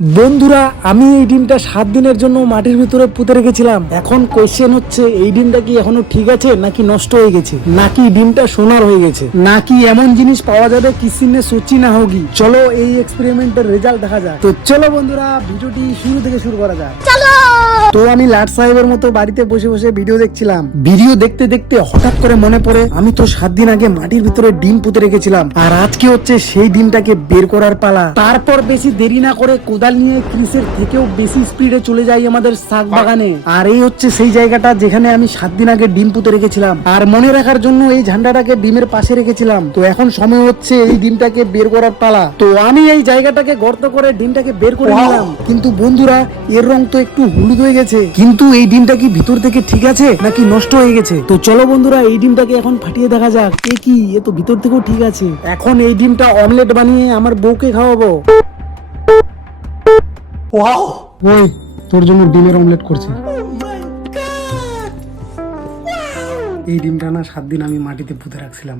বন্ধুরা, আমি এই ডিমটা 7 দিনের জন্য মাটির ভিতরে পুঁতে রেখেছিলাম। এখন কোয়েশ্চেন হচ্ছে, এই ডিমটা কি এখনো ঠিক আছে নাকি নষ্ট হয়ে গেছে, নাকি ডিমটা সোনার হয়ে গেছে, নাকি এমন জিনিস পাওয়া যাবে কিসি নে সোচি না হোগি। চলো এই এক্সপেরিমেন্টের রেজাল্ট দেখা যাক। তো চলো বন্ধুরা, ভিডিওটি শুরু থেকে শুরু করা যাক। তো আমি লাট সাহেবের মতো বাড়িতে বসে বসে ভিডিও দেখছিলাম। ভিডিও দেখতে দেখতে হঠাৎ করে মনে পড়ে, আমি তো 7 দিন আগে মাটির ভিতরে ডিম পুঁতে রেখেছিলাম, আর আজকে হচ্ছে সেই ডিমটাকে বের করার পালা। তারপর বেশি দেরি না করে কোদাল নিয়ে ক্রিসের থেকেও বেশি স্পিডে চলে যাই আমাদের শাক বাগানে। আর এই হচ্ছে সেই জায়গাটা যেখানে আমি 7 দিন আগে ডিম পুঁতে রেখেছিলাম। আর মনে রাখার জন্য এই ঝান্ডাটাকে ডিমের পাশে রেখেছিলাম। তো এখন সময় হচ্ছে এই ডিমটাকে বের করার পালা। তো আমি এই জায়গাটাকে গর্ত করে ডিমটাকে বের করে নিলাম। কিন্তু বন্ধুরা, এর রং তো একটু হলুদ হয়ে গেছে। কিন্তু এই ডিমটা কি ভিতর থেকে ঠিক আছে নাকি নষ্ট হয়ে গেছে? তো চলো বন্ধুরা, এই ডিমটাকে এখন ফাটিয়ে দেখা যাক। এ কি, এ তো ভিতর থেকেও ঠিক আছে। এখন এই ডিমটা অমলেট বানিয়ে আমার বউকে খাওয়াবো। ওই, তোর জন্য ডিমের অমলেট করছি। এই ডিমটা না 7 দিন আমি মাটিতে পুঁতে রাখছিলাম।